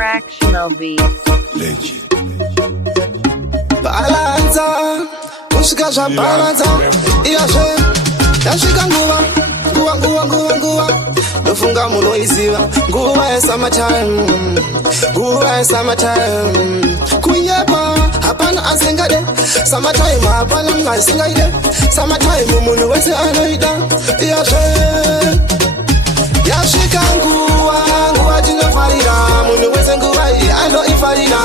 Fractional beats. Legend. Balanza, kusika za balanza. Yashika nguwa. Dofunga muno iziwa. Nguwa ya summertime. Kunyepa, hapana asengade. Summertime, hapana mnasingade. Summertime, munu wese anoida. Yashika nguwa jina farida. Munu wese nguwa ano ifarida.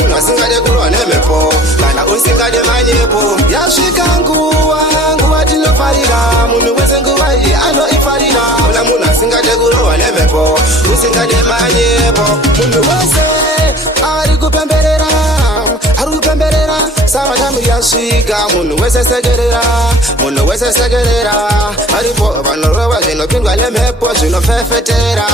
Muna singade kuruwa nemepo. Kana unsingade manyepo. Yashika nguwa jina farida. Munu wese nguwa ano ifarida. Muna singade kuruwa nemepo. Usingade manyepo. Munu wese arikupemberera. Summertime yashika. Munu wese segerera. Aripo vanorowa zvinopindwa nemepo zvinofefetera.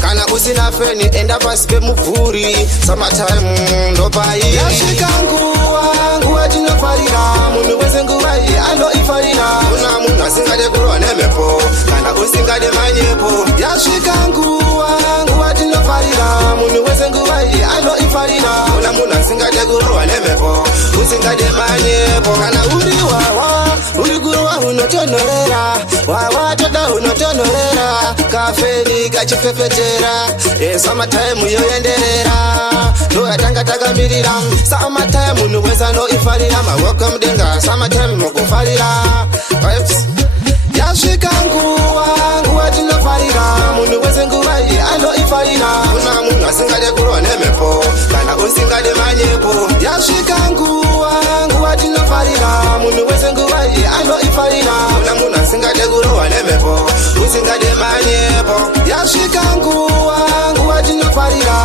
Kana usina feni enda pasi pemuvhuri. Summertime ndopai. Yashika nguwa tinofarira. Munhu wese nguva iyi anoifarira. Kuna munhu asingade kurwa nemepo kana usingade manyepo. Yashika nguwa tinofarira. Munhu wese nguva iyi anoifarira. Kuna munhu asingade kurwa nemepo usingade manyepo. Kana uri wawa uri kurwa unotonorera. Wawa toda unotonorera. Kafeni kachifefetera. Summertime yoenderera. Ndo yatanga takamirira. Summertime munhu wese anoifarira. Mawoko mudenga summertime mukufarira. Yashika nguwa tinofarira. Munhu wese nguva iyi anoifarira. Kuna munhu asingade kurwa nemepo kana usingade manyepo. Yashika nguwa tinofarira. Munhu wese nguva iyi anoifarira. Kuna munhu asingade kurwa nemepo usingade manyepo. Yashika nguwa tinofarira.